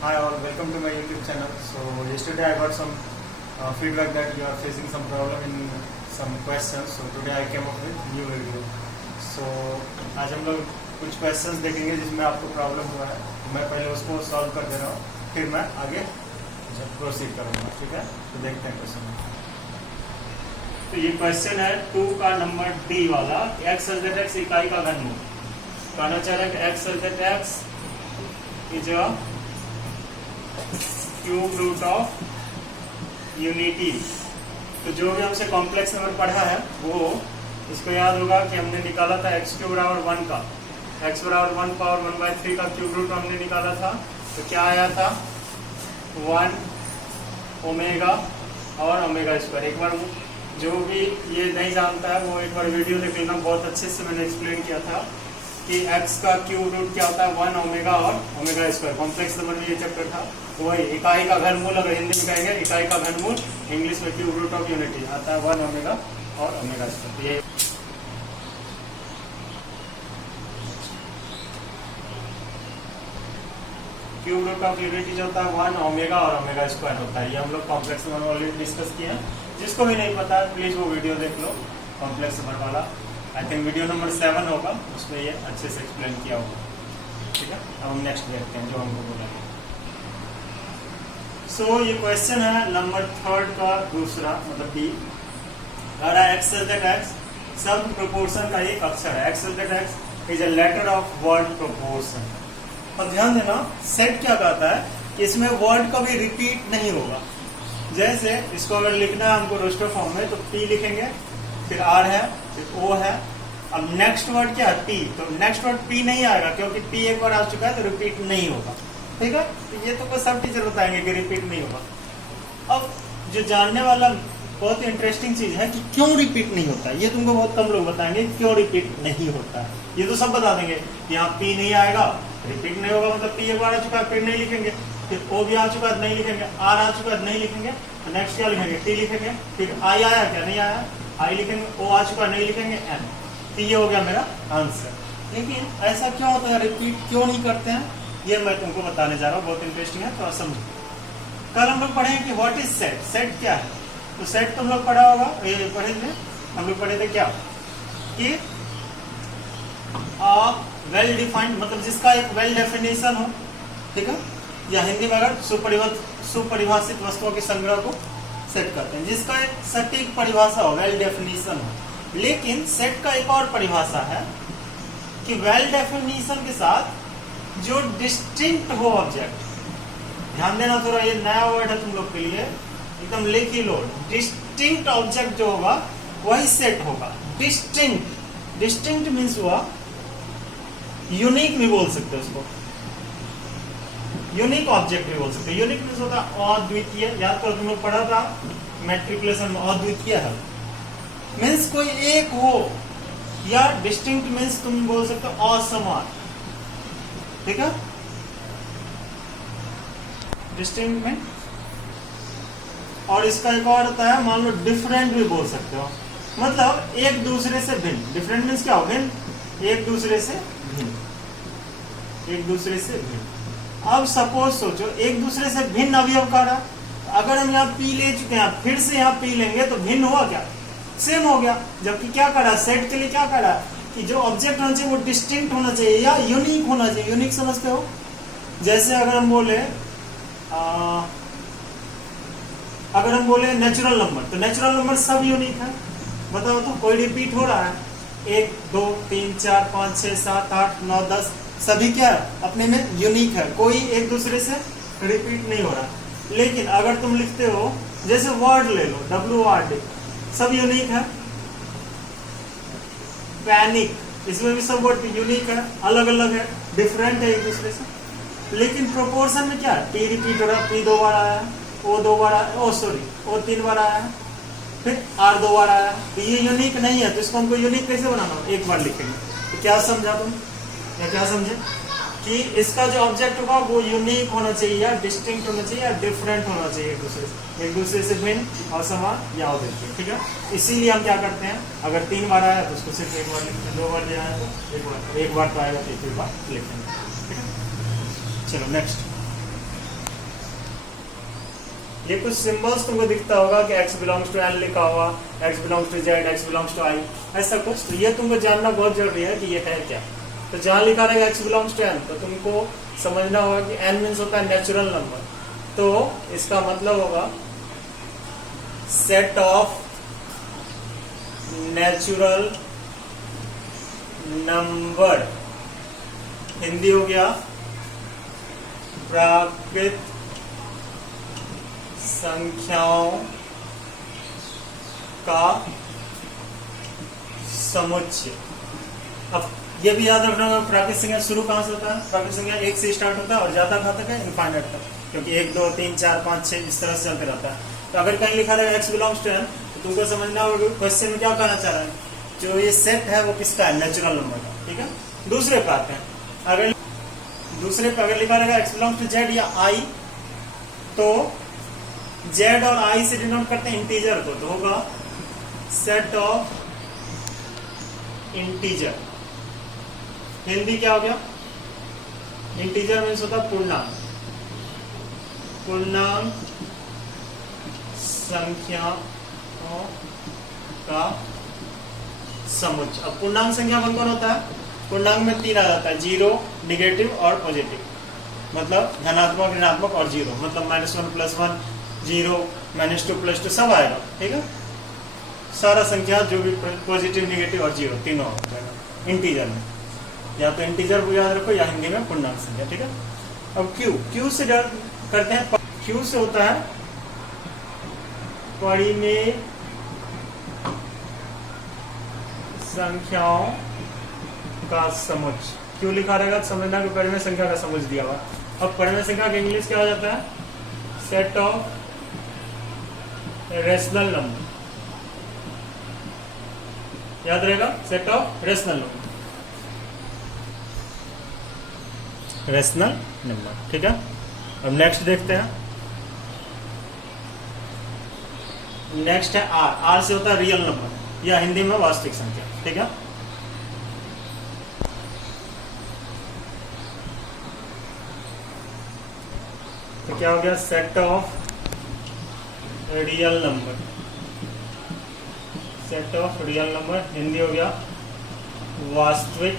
Hi all, welcome to my YouTube channel. So yesterday I got some feedback that you are facing some problem in some questions. So today I came up with new video. So आज हम लोग कुछ questions देखेंगे जिसमें आपको problem हुआ है. तो मैं पहले उसको solve कर दे रहा हूँ, फिर मैं आगे proceed करूँगा. ठीक है? तो देखते हैं question. तो ये क्वेश्चन है 2 का नंबर डी वाला x सल्फेट x इकाई का घनमूल. कहना चाह रहा है कि x such that x is a cube root of unity. तो जो भी हमसे कॉम्प्लेक्स नंबर पढ़ा है वो इसको याद होगा कि हमने निकाला था x क्यूब बराबर 1 का, x बराबर 1 पावर 1/3 का क्यूब रूट हमने निकाला था. तो क्या आया था 1 ओमेगा और ओमेगा स्क्वायर. एक बार जो भी ये नहीं जानता है वो एक बार वीडियो देख लेना, बहुत अच्छे से मैंने एक्सप्लेन किया था कि x का क्यूब रूट क्या होता है 1 ओमेगा और ओमेगा स्क्वायर. कॉम्प्लेक्स नंबर में ये चैप्टर था. वही इकाई का घनमूल, अगर हिंदी में कहेंगे इकाई का घनमूल, इंग्लिश में क्यूब रूट ऑफ यूनिटी आता है 1 ओमेगा और ओमेगा स्क्वायर. ये क्यूब रूट ऑफ यूनिटी जो होता है 1 ओमेगा और ओमेगा स्क्वायर होता है. ये हम लोग कॉम्प्लेक्स नंबर में ऑलरेडी डिस्कस किए हैं. जिसको भी नहीं पता प्लीज वो वीडियो देख लो कॉम्प्लेक्स नंबर वाला. आई थिंक वीडियो नंबर 7 होगा, उसमें ये अच्छे से एक्सप्लेन किया होगा. ठीक है, अब हम नेक्स्ट देखते हैं जो हमको बोला है. सो ये क्वेश्चन है नंबर 3 का दूसरा, मतलब बी. एक्स सल्फेट एक्स सब प्रोपोर्शन का एक अक्षर है. X such that X is a letter of word proportion. और ध्यान देना सेट क्या कहता है कि इसमें वर्ड कभी रिपीट नहीं होगा. जैसे इसको अगर लिखना है हमको रोस्टर फॉर्म में तो पी लिखेंगे, फिर आर है, फिर ओ है. अब नेक्स्ट वर्ड क्या है पी. तो नेक्स्ट वर्ड पी नहीं आएगा क्योंकि पी एक बार आ चुका है तो रिपीट नहीं होगा. ठीक है, तो ये तो कोई सब टीचर बताएंगे कि रिपीट नहीं होगा. अब जो जानने वाला बहुत इंटरेस्टिंग चीज है कि क्यों रिपीट नहीं होता है, ये तुमको बहुत कम लोग बताएंगे क्यों रिपीट नहीं होता है. ये तो सब बता देंगे यहाँ पी नहीं आएगा, रिपीट नहीं होगा, मतलब पी एक बार आ चुका है फिर नहीं लिखेंगे, फिर ओ भी आ चुका है नहीं लिखेंगे, आर आ चुका है नहीं लिखेंगे, तो नेक्स्ट क्या लिखेंगे टी लिखेंगे, फिर आई आया क्या नहीं आया आई लिखेंगे, ओ आ चुका नहीं लिखेंगे एन. तो ये हो गया मेरा आंसर. लेकिन ऐसा क्यों होता है, रिपीट क्यों नहीं करते हैं, ये मैं तुमको बताने जा रहा हूँ. बहुत इंटरेस्टिंग है, थोड़ा समझो. कल हम लोग पढ़े कि व्हाट इज सेट. सेट क्या है, तो सेट तुम लोग पढ़ा होगा, ये पढ़े थे हम लोग, पढ़े थे क्या कि वेल डिफाइंड, मतलब जिसका एक वेल डेफिनेशन हो. ठीक है, या हिंदी में अगर सुपरिभाषित वस्तुओं के संग्रह को सेट करते हैं, जिसका एक सटीक परिभाषा हो, वेल डेफिनेशन हो. लेकिन सेट का एक और परिभाषा है कि वेल डेफिनेशन के साथ जो डिस्टिंक्ट हो ऑब्जेक्ट. ध्यान देना थोड़ा, ये नया वर्ड है तुम लोग के लिए, एकदम लिख ही लो. डिस्टिंक्ट ऑब्जेक्ट जो होगा वही सेट होगा. डिस्टिंक्ट, डिस्टिंक्ट मीन्स हुआ यूनिक भी बोल सकते हो उसको, यूनिक ऑब्जेक्ट भी बोल सकते हो. यूनिक मीन्स होता है अद्वितीय. याद करो तुम लोग पढ़ा था मैट्रिकुलेशन में, अद्वितीय है मीन्स कोई एक हो, या डिस्टिंक्ट मीन्स तुम बोल सकते हो असमान. ठीक है, डिस्टिंक्ट में. और इसका एक और होता है, मान लो डिफरेंट भी बोल सकते हो, मतलब एक दूसरे से भिन्न. डिफरेंट मीन्स क्या हो, भिन्न, एक दूसरे से भिन्न, एक दूसरे से भिन्न. अब सपोज सोचो एक दूसरे से भिन्न अवयव का रहा. अगर हम यहाँ पी ले चुके हैं, फिर से यहाँ पी लेंगे तो भिन्न हुआ क्या, सेम हो गया. जबकि क्या करा सेट के लिए, क्या करा कि जो ऑब्जेक्ट होना चाहिए वो डिस्टिंक्ट होना चाहिए या यूनिक होना चाहिए. यूनिक समझते हो, जैसे अगर हम बोले नेचुरल नंबर, तो नेचुरल नंबर सब यूनिक है. बताओ तो कोई रिपीट हो रहा है, 1 2 3 4 5 6 7 8 9 10 सभी क्या है अपने में यूनिक है, कोई एक दूसरे से रिपीट नहीं हो रहा. लेकिन अगर तुम लिखते हो, जैसे वर्ड ले लो WRD, सब यूनिक है. पैनिक, इसमें भी सब वर्ड यूनिक है, अलग अलग है, डिफरेंट है एक दूसरे से. लेकिन प्रोपोर्शन में क्या है, टी रिपीट हो रहा है, पी 2 बार आया है, ओ 2 बार आया, ओ 3 बार आया है, फिर आर 2 बार आया. तो ये यूनिक नहीं है, तो इसको हमको यूनिक कैसे बनाना, एक बार लिखेंगे. तो क्या समझा तुम, या क्या समझे कि इसका जो ऑब्जेक्ट होगा वो यूनिक होना चाहिए, या डिस्टिंक्ट होना चाहिए, या डिफरेंट होना चाहिए एक दूसरे से भिन्न, असमान या अद्वितीय. ठीक है, इसीलिए हम क्या करते हैं, अगर 3 बार आया तो उसको सिर्फ एक बार लिखते हैं, 2 बार आया तो एक बार तो आएगा तो एक बार लिखेंगे. ठीक है, चलो नेक्स्ट. ये कुछ सिंबल्स तुमको दिखता होगा कि x बिलोंग्स टू n लिखा हुआ, x belongs to z, x belongs to i, ऐसा कुछ। तो ये तुमको जानना बहुत जरूरी है कि ये है क्या। तो जहां लिखा रहेगा x बिलोंग्स टू n, तो तुमको समझना होगा कि n मीन्स होता है नेचुरल नंबर। तो इसका मतलब होगा set of natural number, Hindi हो गया प्राकृत संख्याओं का समुच्चय। अब ये भी याद रखना होगा प्राकृत संख्या शुरू कहां से होता है। प्राकृत संख्या 1 से स्टार्ट होता है और जाता कहां तक है, इनफाइनाइट तक, क्योंकि 1 2 3 4 5 6 इस तरह से चलते रहता है। तो अगर कहीं लिखा रहेगा x बिलोंग्स टू n, तो तुमको समझना होगा क्वेश्चन में क्या कहना चाह रहा है, जो ये सेट है वो किसका है, नेचुरल नंबर का। ठीक है, दूसरे पे आते हैं। अगर दूसरे पे अगर लिखा रहेगा x बिलोंग्स टू z या i, तो z और i से डिनोट करते हैं इंटीजर को, तो होगा सेट ऑफ इंटीजर। हिंदी क्या हो गया, इंटीजर मीन्स होता है पूर्णांक, पूर्णांक संख्याओं का समुच्चय। अब पूर्णांक संख्या कौन कौन होता है, पूर्णांक में 3 आ जाता है, 0, निगेटिव और पॉजिटिव, मतलब धनात्मक, ऋणात्मक और 0, मतलब -1 +1 0, -2 +2 सब आएगा। ठीक है, सारा संख्या जो भी पॉजिटिव, निगेटिव और 0 तीनों हो जाएगा इंटीजर में। या तो इंटीजर को याद रखो या हिंदी में पूर्णांक संख्या। ठीक है, अब क्यू से करते हैं। क्यू से होता है परिमेय संख्याओं का समुच्चय। क्यों लिखा रहेगा, समझना कि परिमेय संख्या का समुच्चय दिया हुआ। अब परिमेय संख्या का इंग्लिश क्या हो जाता है, सेट ऑफ रेशनल नंबर। याद रहेगा, set of rational number, rational number. ठीक है, अब नेक्स्ट देखते हैं। नेक्स्ट है आर। आर से होता है रियल नंबर या हिंदी में वास्तविक संख्या। ठीक है, तो क्या हो गया, set of real number, set of real number, Hindi हो गया वास्तविक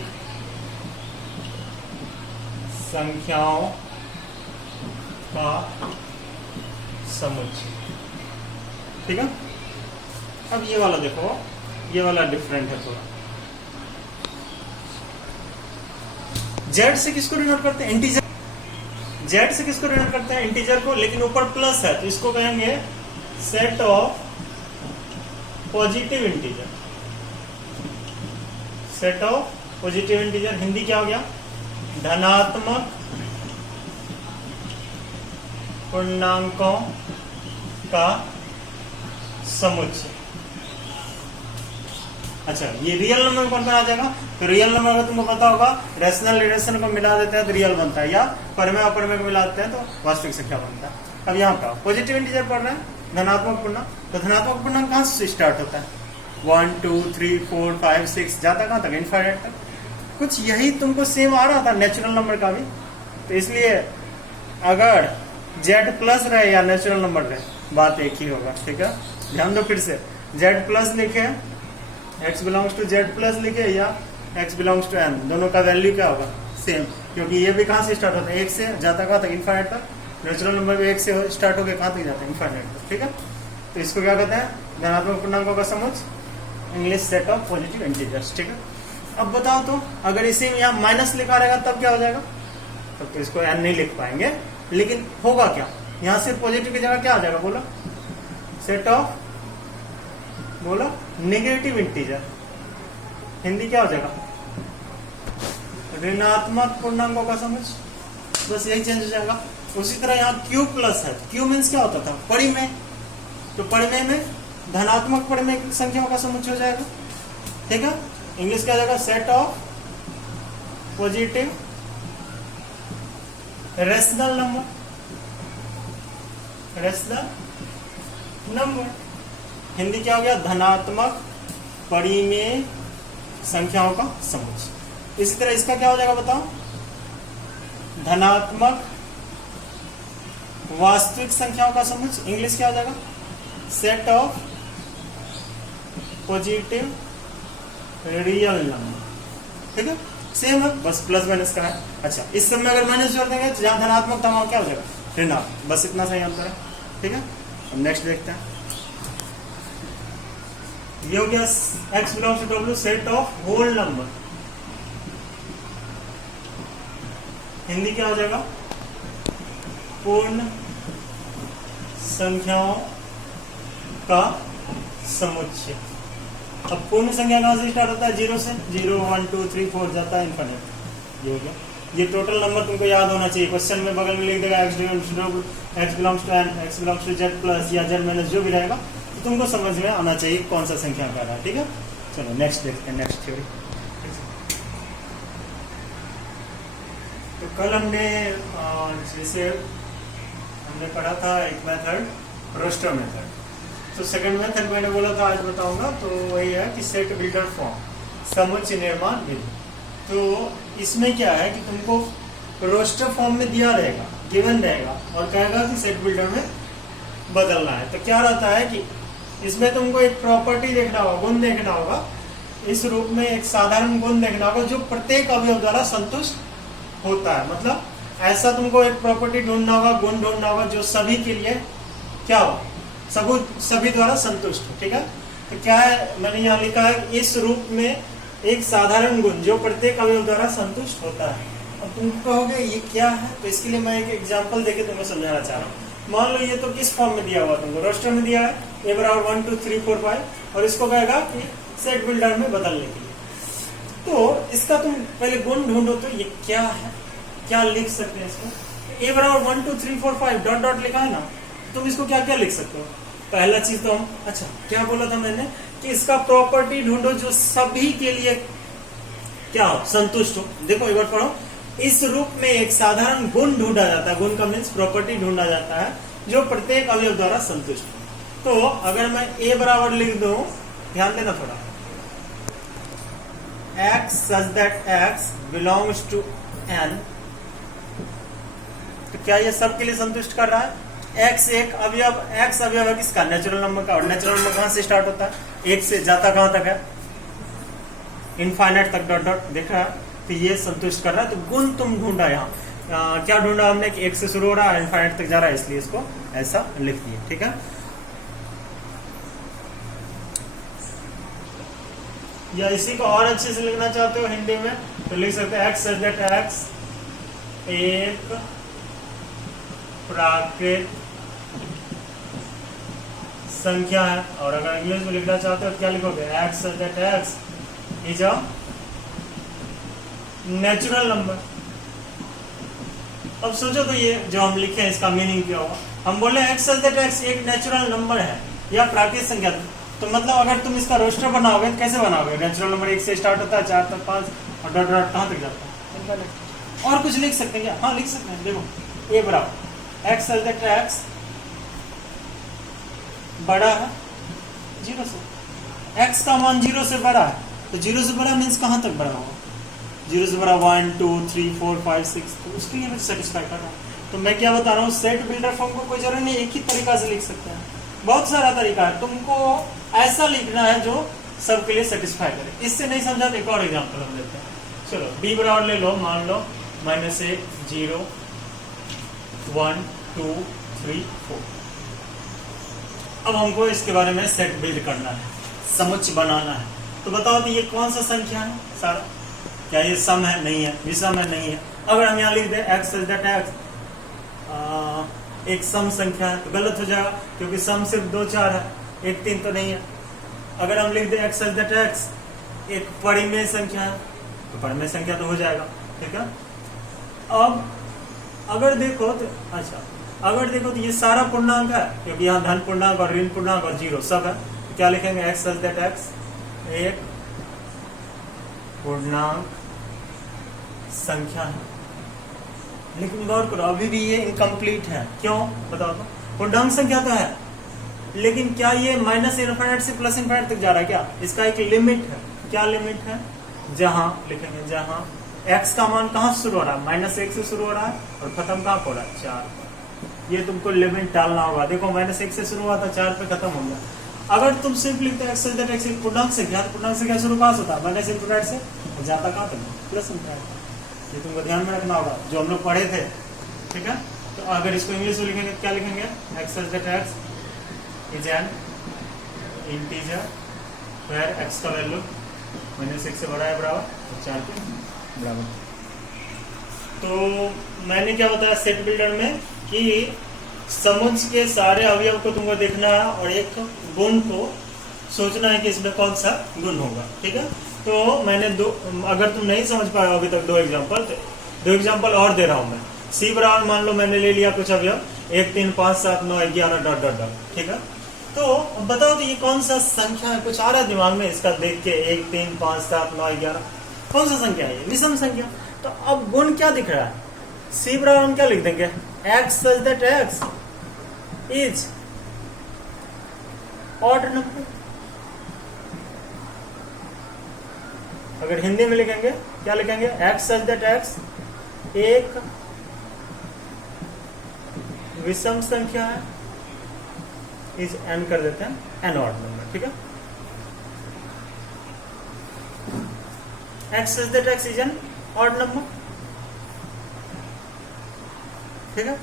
संख्याओं का समुच्चय। ठीक है, अब ये वाला देखो, ये वाला डिफरेंट है थोड़ा। जेड से किसको डिनोट करते हैं, इंटीजर। जेड से किसको डिनोट करते हैं, इंटीजर को, लेकिन ऊपर प्लस है तो इसको कहेंगे set of positive integer, set of positive integer. Hindi क्या हो गया, धनात्मक पूर्णांकों का समुच्चय। अच्छा, ये रियल नंबर कौन आ जाएगा, तो रियल नंबर अगर तुमको पता होगा, रेशनल रिलेशन को मिला देते हैं तो रियल बनता है, या परिमेय अपरिमेय को मिला देते हैं तो वास्तविक संख्या बनता है। अब यहाँ का पॉजिटिव इंटीजर पढ़ रहे हैं, धनात्मक पूर्णांक। तो धनात्मक पूर्णांक कहां से स्टार्ट होता है, 1 2 3 4 5 6 जाता कहां तक, इनफाइनाइट तक। कुछ यही तुमको सेम आ रहा था नेचुरल नंबर का भी, तो इसलिए अगर जेड प्लस रहे या नेचुरल नंबर रहे, बात एक ही होगा। ठीक है, ध्यान दो, फिर से जेड प्लस लिखे, x belongs to Z plus लिखे, या x बिलोंग्स टू n, दोनों का वैल्यू क्या होगा, सेम, क्योंकि ये भी कहां से स्टार्ट होता है, 1 से, जाता कहां तक, इनफाइनाइट तक। नेचुरल नंबर भी 1 से स्टार्ट होकर कहां तक जाता है, इनफाइनाइट तक। ठीक है, तो इसको क्या कहते हैं, धनात्मक पूर्णांकों का समुच्चय, English set of positive integers. ठीक है, अब बताओ तो अगर इसे यहाँ माइनस लिखा रहेगा तब क्या हो जाएगा, तब तो इसको n नहीं लिख पाएंगे, लेकिन होगा क्या, यहाँ से पॉजिटिव की जगह क्या आ जाएगा, बोला, सेट ऑफ, बोला, नेगेटिव इंटीजर। हिंदी क्या हो जाएगा, ऋणात्मक पूर्णांकों का समुच्चय। बस यही चेंज हो जाएगा। उसी तरह यहाँ क्यू प्लस है, क्यू मीन्स क्या होता था, परिमेय, तो परिमेय में धनात्मक परिमेय संख्याओं का समुच्चय हो जाएगा। ठीक है, इंग्लिश क्या हो जाएगा, set of positive rational number, rational number. Hindi क्या हो गया, धनात्मक परिमेय संख्याओं का समुच्चय। इसी तरह इसका क्या हो जाएगा बताओ, धनात्मक वास्तविक संख्याओं का समुच्चय, इंग्लिश क्या हो जाएगा, set of positive real number, ठीक है, सेम है, बस प्लस माइनस का है। अच्छा, इस सब में अगर माइनस जोड़ देंगे तो जहां धनात्मक था वहां क्या हो जाएगा, ऋणात्मक, बस इतना सही अंतर है, ठीक है। अब नेक्स्ट देखते हैं, ये हो गया x belongs to w set of whole number, Hindi क्या हो जाएगा, पूर्ण संख्याओं का समुच्चय। अब पूर्ण संख्या कहां से स्टार्ट होता है, 0 से, 0 1 2 3 4 जाता है इनफिनिट। ये हो गया, ये टोटल नंबर तुमको याद होना चाहिए। क्वेश्चन में बगल में लिख देगा x belongs to n, x belongs to z plus या z माइनस जो भी रहेगा, तो तुमको समझ में आना चाहिए कौन सा संख्या का रहा है, ठीक है। चलो नेक्स्ट देखते हैं, नेक्स्ट थ्योरी। तो कल हमने जैसे हमने पढ़ा था एक मेथड, रोस्टर मेथड, तो सेकंड मेथड मैंने बोला था आज बताऊंगा, तो वही है कि सेट बिल्डर फॉर्म, समुच्चय निर्माण विधि। तो इसमें क्या है कि तुमको रोस्टर फॉर्म में दिया रहेगा, गिवन रहेगा, और कहेगा कि सेट बिल्डर में बदलना है। तो क्या रहता है कि इसमें तुमको एक प्रॉपर्टी देखना होगा, गुण देखना होगा, इस रूप में एक साधारण गुण देखना होगा जो प्रत्येक अवयव द्वारा संतुष्ट होता है। मतलब ऐसा तुमको एक प्रॉपर्टी ढूंढना होगा, गुण ढूंढना होगा जो सभी के लिए क्या हो, सभी द्वारा संतुष्ट हो, ठीक है। तो क्या है, मैंने यहाँ लिखा है इस रूप में एक साधारण गुण जो प्रत्येक अवयव द्वारा संतुष्ट होता है। अब तुम कहोगे ये क्या है, तो इसके लिए मैं एक एग्जांपल देके तुमको समझाना चाह रहा हूँ। मान लो ये तो किस फॉर्म में दिया हुआ तुमको, रोस्टर में दिया है, a बराबर 1 2 3 4 5, और इसको कहेगा कि सेट बिल्डर में बदलने के लिए। तो इसका तुम पहले गुण ढूंढो, तो ये क्या है, क्या लिख सकते हैं इसको। a बराबर 1 2 3 4 5 डॉट डॉट लिखा है ना, तुम इसको क्या क्या लिख सकते हो। पहला चीज तो हम, अच्छा क्या बोला था मैंने कि इसका प्रॉपर्टी ढूंढो जो सभी के लिए क्या हो, संतुष्ट हो। देखो एक बार पढ़ो, इस रूप में एक साधारण गुण ढूंढा जाता है, गुण का मीन्स प्रॉपर्टी ढूंढा जाता है जो प्रत्येक अवयव द्वारा संतुष्ट हो। तो अगर मैं a बराबर लिख दूं, ध्यान देना थोड़ा, x such that x belongs to n, तो क्या ये सबके लिए संतुष्ट कर रहा है। x एक अवयव, x अवयव है किसका, नेचुरल नंबर का, और नेचुरल नंबर कहां से स्टार्ट होता है, 1 से जाता कहां तक है, इनफाइनाइट तक, डॉट डॉट, देख रहा है। तो ये संतुष्ट कर रहा है। तो गुण तुम ढूंढा यहाँ, क्या ढूंढा हमने कि 1 से शुरू हो रहा है, इनफाइनाइट तक जा रहा है, इसलिए इसको ऐसा लिख दिए, ठीक है। या इसी को और अच्छे से लिखना चाहते हो हिंदी में, तो लिख सकते हैं x such that x एक प्राकृत संख्या है। और अगर इंग्लिश में लिखना चाहते हो तो क्या लिखोगे, x such that x is a natural number. अब सोचो तो ये जो हम लिखे हैं इसका मीनिंग क्या होगा। हम बोले x such that x एक नेचुरल नंबर है या प्राकृतिक संख्या, तो मतलब अगर तुम इसका रोस्टर बनाओगे तो कैसे बनाओगे, नेचुरल नंबर 1 से स्टार्ट होता है, 4 तक 5, और डॉट डॉट कहां तक जाता है। और कुछ लिख सकते हैं क्या, हाँ लिख सकते हैं। देखो a बराबर x such that x बड़ा है 0 से, x का मान 0 से बड़ा है, तो 0 से बड़ा मीन्स कहां तक बड़ा होगा, 0 से बड़ा 1 2 3 4 5 6, तो उसके लिए सेटिस्फाई कर रहा है। तो मैं क्या बता रहा हूँ, सेट बिल्डर फॉर्म को कोई जरूरी नहीं एक ही तरीका से लिख सकते हैं, बहुत सारा तरीका है। तुमको ऐसा लिखना है जो सबके लिए सेटिस्फाई करे। इससे नहीं समझा तो एक और एग्जांपल हम लेते हैं। चलो b बराबर ले लो, मान लो -1 0 1 2 3 4। अब हमको इसके बारे में सेट बिल्ड करना है, समुच्चय बनाना है। तो बताओ तो ये कौन सा संख्या है सारा, क्या ये सम है, नहीं है, विषम है, नहीं है। अगर हम यहाँ लिख दें x such that x एक सम संख्या है तो गलत हो जाएगा, क्योंकि सम सिर्फ 2 4 है, 1 3 तो नहीं है। अगर हम लिख दें x such that x एक परिमेय संख्या है तो परिमेय संख्या तो हो जाएगा, ठीक है। अब अगर देखो तो, अच्छा अगर देखो तो ये सारा पूर्णांक है, क्योंकि यहाँ धन पूर्णांक और ऋण पूर्णांक और 0 सब है, तो क्या लिखेंगे x such that x एक पूर्णांक संख्या है। लेकिन गौर करो अभी भी ये इनकम्प्लीट है, क्यों बताओ तो, पूर्णांक संख्या तो है, लेकिन क्या ये माइनस इनफिनिट से प्लस इनफिनिट तक जा रहा है क्या, इसका एक लिमिट है। क्या लिमिट है, जहां लिखेंगे जहां x का मान कहां से शुरू हो रहा है, -1 से शुरू हो रहा है और खत्म कहां हो रहा है 4 पर। ये तुमको लिमिट डालना होगा। देखो -1 से शुरू हुआ था, 4 पे खत्म हो गया। अगर तुम सिर्फ लिखते हो एक्स सच दैट एक्स एक पूर्णांक संख्या, तो पूर्णांक संख्या शुरू कहाँ से होता है? माइनस इंटू से जाता कहाँ तक? Plus into. ये तुमको ध्यान में रखना होगा, जो हम लोग पढ़े थे, ठीक है। तो अगर इसको इंग्लिश में लिखेंगे क्या लिखेंगे? X such that X is an integer where X का वैल्यू -1 से बड़ा है बराबर और 4 के बराबर। तो मैंने क्या बताया सेट बिल्डर में कि समुच्चय के सारे अवयव को तुमको देखना है और एक गुण को सोचना है कि इसमें कौन सा गुण होगा, ठीक है। तो मैंने अगर तुम नहीं समझ पाए अभी तक दो एग्जांपल और दे रहा हूं मैं। सी बराबर मान लो मैंने ले लिया कुछ अवयव 1 3 5 7 9 11 डॉट डॉट डॉट, ठीक है। तो अब बताओ तो ये कौन सा संख्या है? कुछ आ रहा है दिमाग में इसका देख के? 1 3 5 7 9 11 कौन सा संख्या है? विषम संख्या। तो अब गुण क्या दिख रहा है? सी बराबर हम क्या लिख देंगे? X such that X is odd number. अगर हिंदी में लिखेंगे क्या लिखेंगे? एक्स सच दैट एक्स एक विषम संख्या है, इज एन कर देते हैं एन ऑड नंबर, ठीक है। X such that X is N odd number, ठीक है।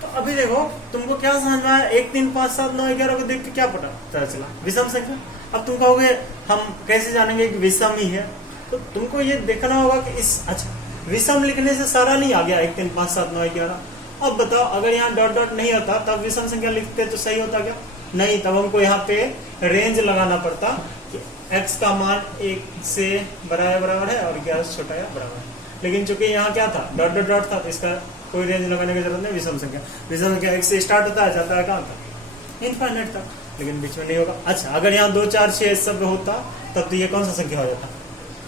तो अभी देखो तुमको क्या समझ में आया? 1 3 5 7 9 11 को देख के क्या पता चला? विषम संख्या। अब तुम कहोगे हम कैसे जानेंगे कि विषम ही है? तो तुमको ये देखना होगा कि अच्छा विषम लिखने से सारा नहीं आ गया 1 3 5 7 9 11। अब बताओ अगर यहाँ डॉट डॉट नहीं होता तब विषम संख्या लिखते तो सही होता क्या? नहीं, तब हमको यहाँ पे रेंज लगाना पड़ता कि x का मान 1 से बराबर है और 11 से छोटा या बराबर है। लेकिन चूंकि यहाँ क्या था? डॉट डॉट डॉट था, तो इसका कोई रेंज लगाने की जरूरत नहीं। विषम संख्या 1 से स्टार्ट होता है, जाता है कहाँ तक? इनफाइनाइट तक, लेकिन बीच में नहीं होगा। अच्छा अगर यहाँ 2 4 6 सब होता तब तो ये कौन सा संख्या हो जाता?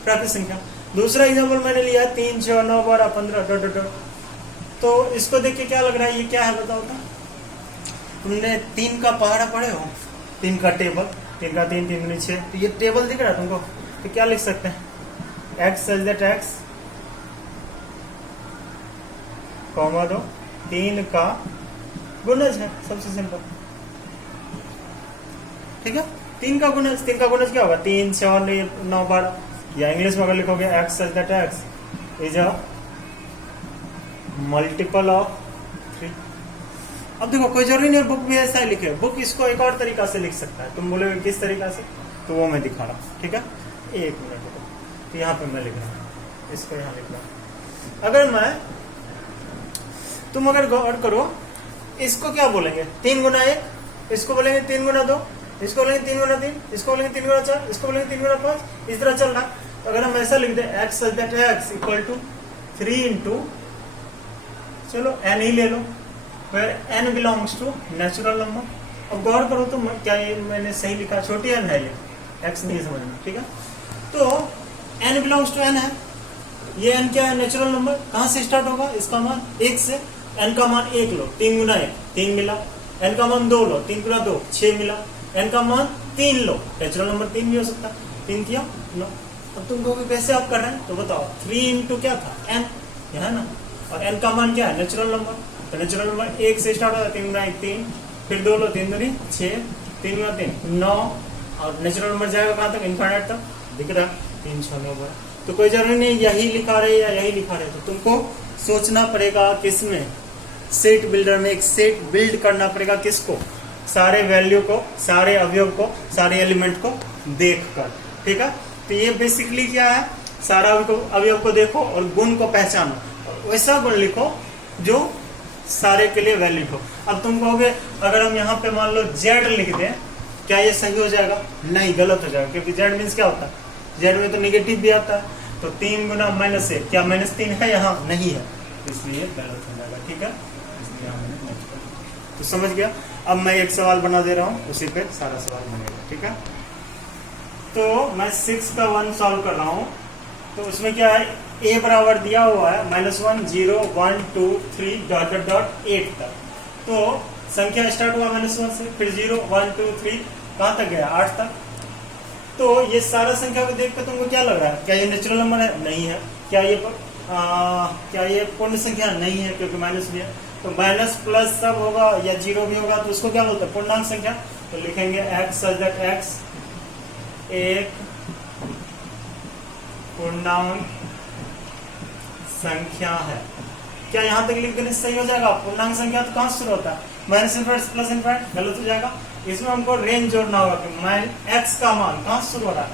प्राकृत संख्या। दूसरा एग्जाम्पल मैंने लिया 3 6 9 12 15 डॉट डॉट। तो इसको देख के क्या लग रहा है? ये क्या है बताओ तो? तुमने 3 का पहाड़ा पढ़े हो? 3 का टेबल, 3 का 3 3 6, तो ये टेबल दिख रहा है तुमको? तो क्या लिख सकते हैं? X such that x comma दो 3 का गुणज है, सबसे सिंपल, ठीक है। 3 का गुणज क्या होगा? 3 6 9 12। या इंग्लिश में अगर लिखोगे x such that X is a multiple of 3। अब देखो कोई जरूरी नहीं बुक भी ऐसा ही लिखे, बुक इसको एक और तरीका से लिख सकता है। तुम बोलोगे किस तरीका से? तो वो मैं दिखा रहा हूँ, ठीक है। 1 मिनट, तो यहाँ पे मैं लिख रहा हूँ, इसको यहाँ लिख रहा हूँ। अगर तुम अगर गौर करो, इसको क्या बोलेंगे? 3 गुना 1, इसको बोलेंगे 3 गुना 2, इसको बोलेंगे 3 गुना 3, इसको बोलेंगे 3 गुना 4, इसको बोलेंगे 3 गुना 5, इस तरह चल रहा है। तो अगर हम ऐसा लिख दे X such that X equal to 3 into, चलो एन ही ले लो, where N belongs to natural number. अब गौर करो तो क्या ये मैंने सही लिखा? छोटी एन है ये, एक्स नहीं समझना, ठीक है। तो एन बिलोंग्स टू एन है, ये एन क्या है? Natural number. कहां से स्टार्ट होगा? इसका मान 1 से। एन का मान 1 लो, 3 गुना 1 3 मिला। एन का मान 2 लो, 3 गुना 2 6 मिला। एन का मान 3 लो, नेचुरल नंबर 3 भी हो सकता है, 3 किया लो। अब तुम कहोगे कैसे आप कर रहे हैं? तो बताओ 3 इंटू क्या था? एन, है ना। और एन का मान क्या है? Natural number. तो नेचुरल नंबर 1 से स्टार्ट होता है, 3 गुना 1 3, फिर 2 लो, 3 दूनी 6, 3 गुना 3 9, और नेचुरल नंबर जाएगा कहां तक? इनफाइनाइट तक। दिख रहा है 3 6 9 12। तो कोई जरूरी नहीं यही लिखा रहे या यही लिखा रहे, तो तुमको सोचना पड़ेगा किसमें? सेट बिल्डर में एक सेट बिल्ड करना पड़ेगा। किसको? सारे वैल्यू को, सारे अवयव को, सारे एलिमेंट को देखकर, ठीक है। तो ये बेसिकली क्या है? सारा अवयव को देखो और गुण को पहचानो, और वैसा गुण लिखो जो सारे के लिए वैलिड हो। अब तुम कहोगे अगर हम यहाँ पे मान लो जेड लिख दें, क्या ये सही हो जाएगा? नहीं, गलत हो जाएगा, क्योंकि जेड मीन्स क्या होता है? जेड में तो निगेटिव भी आता है। तो 3 गुना -1, क्या -3 है? यहाँ नहीं है, इसलिए गलत हो जाएगा, ठीक है। इसलिए यहाँ मैंने नेक्स्ट कर दिया। तो समझ गया। अब मैं एक सवाल बना दे रहा हूँ, उसी पे सारा सवाल बनेगा, ठीक है। तो मैं 6 का 1 सॉल्व कर रहा हूँ। तो उसमें क्या है? a बराबर दिया हुआ है -1 0 1 2 3 डॉट डॉट डॉट 8 तक। तो संख्या स्टार्ट हुआ -1 से, फिर 0 1 2 3 कहाँ तक गया? 8 तक। तो ये सारा संख्या को देख कर तुमको क्या लग रहा है? क्या ये नेचुरल नंबर है? नहीं है। क्या ये क्या ये पूर्ण संख्या नहीं है क्योंकि माइनस भी है, तो माइनस प्लस सब होगा या जीरो भी होगा तो उसको क्या बोलते हैं, पूर्णांक संख्या। तो लिखेंगे x सच दैट x एक पूर्णांक संख्या है। क्या यहाँ तक लिख देने से सही हो जाएगा? पूर्णांक संख्या तो कहाँ शुरू होता है, माइनस इनफिनिटी प्लस इनफिनिटी, गलत हो जाएगा। इसमें हमको रेंज जोड़ना होगा कि x का मान कहाँ से शुरू हो रहा है,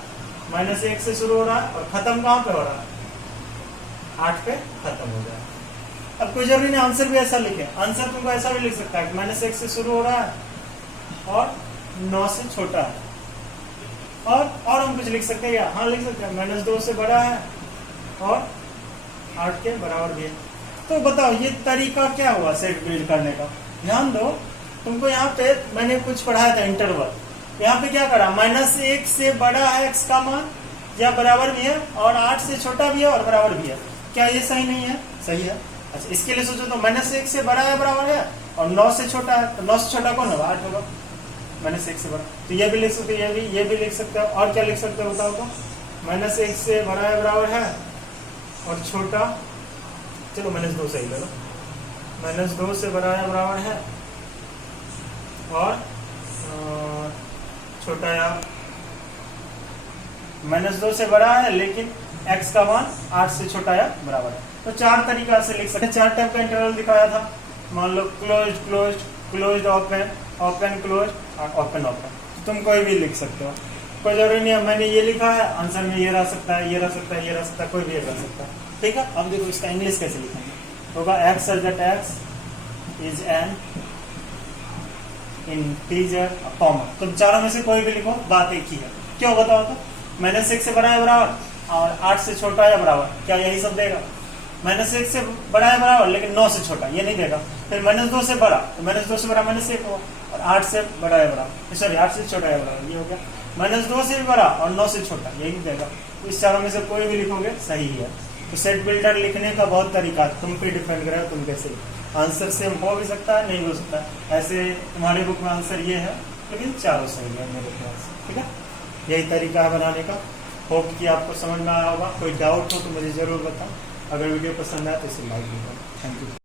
-1 से शुरू हो रहा है और खत्म कहाँ पे हो रहा है, 8 पे खत्म हो जाए। अब कोई जरूरी नहीं आंसर भी ऐसा लिखे, आंसर तुमको ऐसा भी लिख सकता है कि -1 से शुरू हो रहा है और 9 से छोटा है, और हम कुछ लिख सकते हैं क्या? हाँ लिख सकते हैं, -2 से बड़ा है और 8 के बराबर भी है। तो बताओ ये तरीका क्या हुआ सेट बिल्ड करने का? ध्यान दो, तुमको यहाँ पे मैंने कुछ पढ़ाया था इंटरवल, यहाँ पे क्या करा, -1 से बड़ा है x का मान या बराबर भी है और 8 से छोटा भी है और बराबर भी है। क्या ये सही नहीं है? सही है। अच्छा इसके लिए सोचो तो -1 से बड़ा है बराबर है और 9 से छोटा है, तो 9 से छोटा कौन होगा? 8 होगा, -1 से बड़ा। तो ये भी लिख सकते हो, ये भी लिख सकते हो। और क्या लिख सकते हो बताओ तो? -1 से बड़ा है बराबर है और छोटा, चलो -2 सही ले लो, -2 से बड़ा है बराबर है और छोटा या -2 से बड़ा है लेकिन x का मान 8 से छोटा या बराबर है। तो 4 तरीका से लिख सकते हैं। 4 टाइप का इंटरवल दिखाया था, मान लो closed closed, closed open, open closed और ओपन ओपन। तुम कोई भी लिख सकते हो, कोई जरूरी नहीं है मैंने ये लिखा है आंसर में ये रह सकता है, ये रह सकता है, ये रह सकता है, कोई भी रह सकता है। ठीक है, अब देखो इसका इंग्लिश कैसे लिखेंगे, होगा x such that x is an integer common. तुम चारों में से कोई भी लिखो, बात एक ही है। क्यों बताओ तो? -1 से बड़ा है बराबर और 8 से छोटा है बराबर, क्या यही सब देगा? -1 से बड़ा है बराबर लेकिन 9 से छोटा, ये नहीं देगा। फिर -2 से बड़ा, तो -2 से बड़ा -1 हो और 8 से बड़ा है बराबर, सॉरी 8 से छोटा है बराबर, ये हो गया। -2 से बड़ा और 9 से छोटा, यही देगा। तो इस चारों में से कोई भी लिखोगे सही है। तो सेट बिल्डर लिखने का बहुत तरीका, तुम पे डिपेंड करेगा तुम कैसे। आंसर सेम हो भी सकता है, नहीं हो सकता है। ऐसे तुम्हारी बुक में आंसर ये है लेकिन चारों सही है मेरे ख्याल से। ठीक है, यही तरीका है बनाने का। होप कि आपको समझ में आया होगा। कोई डाउट हो तो मुझे जरूर बताओ। अगर वीडियो पसंद आए तो इसे लाइक भी करो। Thank you.